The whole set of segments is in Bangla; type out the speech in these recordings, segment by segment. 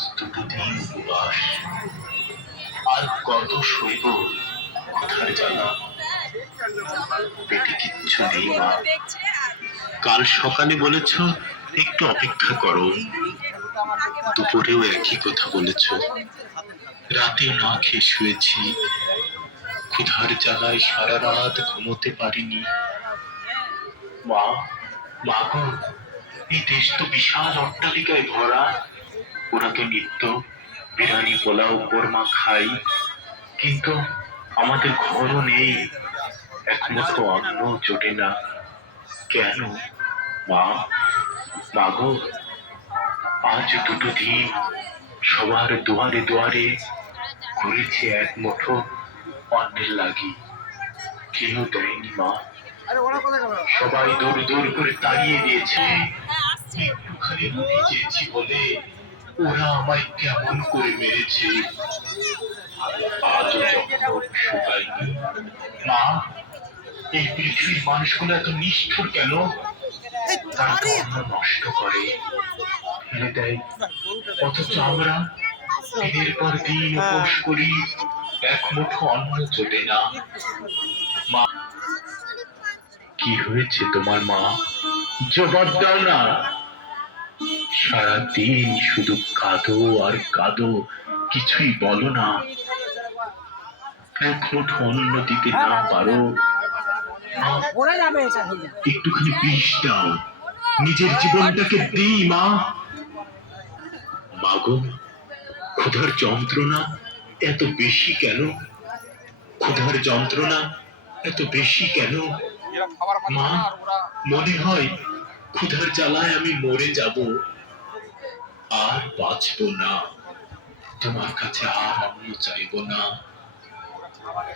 দিন উপবাস আর কত সইব, কোথার জানা। পেটে কিচ্ছু নেই, মা। কাল সকালে বলেছ, একটু অপেক্ষা করো। দুপুরেও একই কথা বলেছ। রাতে না খেয়ে শুয়েছি। ক্ষুধার জ্বালায় সারা রাত ঘুমোতে পারিনি। মা মা গো, এই দেশ তো বিশাল অট্টালিকায় ভরা। ওরা তো নিত্য বিরিয়ানি, পোলাও, কোরমা খাই। কিন্তু আমাদের ঘরও নেই। একমাত্র অন্ন জোটে না। কেন? মা, মাগো, আজ দুটো দিন সবার দুয়ারে দুয়ারে ঘুরেছে এক মুঠো অন্যের লাগি। কেউ দেয়নি মা। সবাই দৌড় দৌড় করে তাড়িয়ে দিয়েছে। একটুখানি রুটি চেয়েছি বলে ওরা আমায় কেমন করে মেরেছে? আজও যখন মা এই পৃথিবীর মানুষগুলো এত নিষ্ঠুর কেন? তারা নষ্ট করে। ফেলে দেয় অথচ আমরা দিনের পর দিন উপোস করি এক মুঠো অন্ন জোটে না। মা কি হয়েছে তোমার মা? জবাব দাও না। সারাদিন শুধু কাঁদো আর কাঁদো কিছুই বলো না। এক মুঠো অন্ন দিতে না পারো। একটুখানি বিষ দাও। নিজের জীবনটাকে দিই মা। মাগো ক্ষুধার যন্ত্রণা এত বেশি কেন? ক্ষুধার যন্ত্রণা এত বেশি কেন? মা মনে হয় ক্ষুধার জ্বালায় আমি মরে যাব। আর বাঁচব না। তোমার কাছে আর অন্ন চাইব না।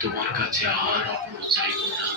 তোমার কাছে আর অন্ন চাইব না।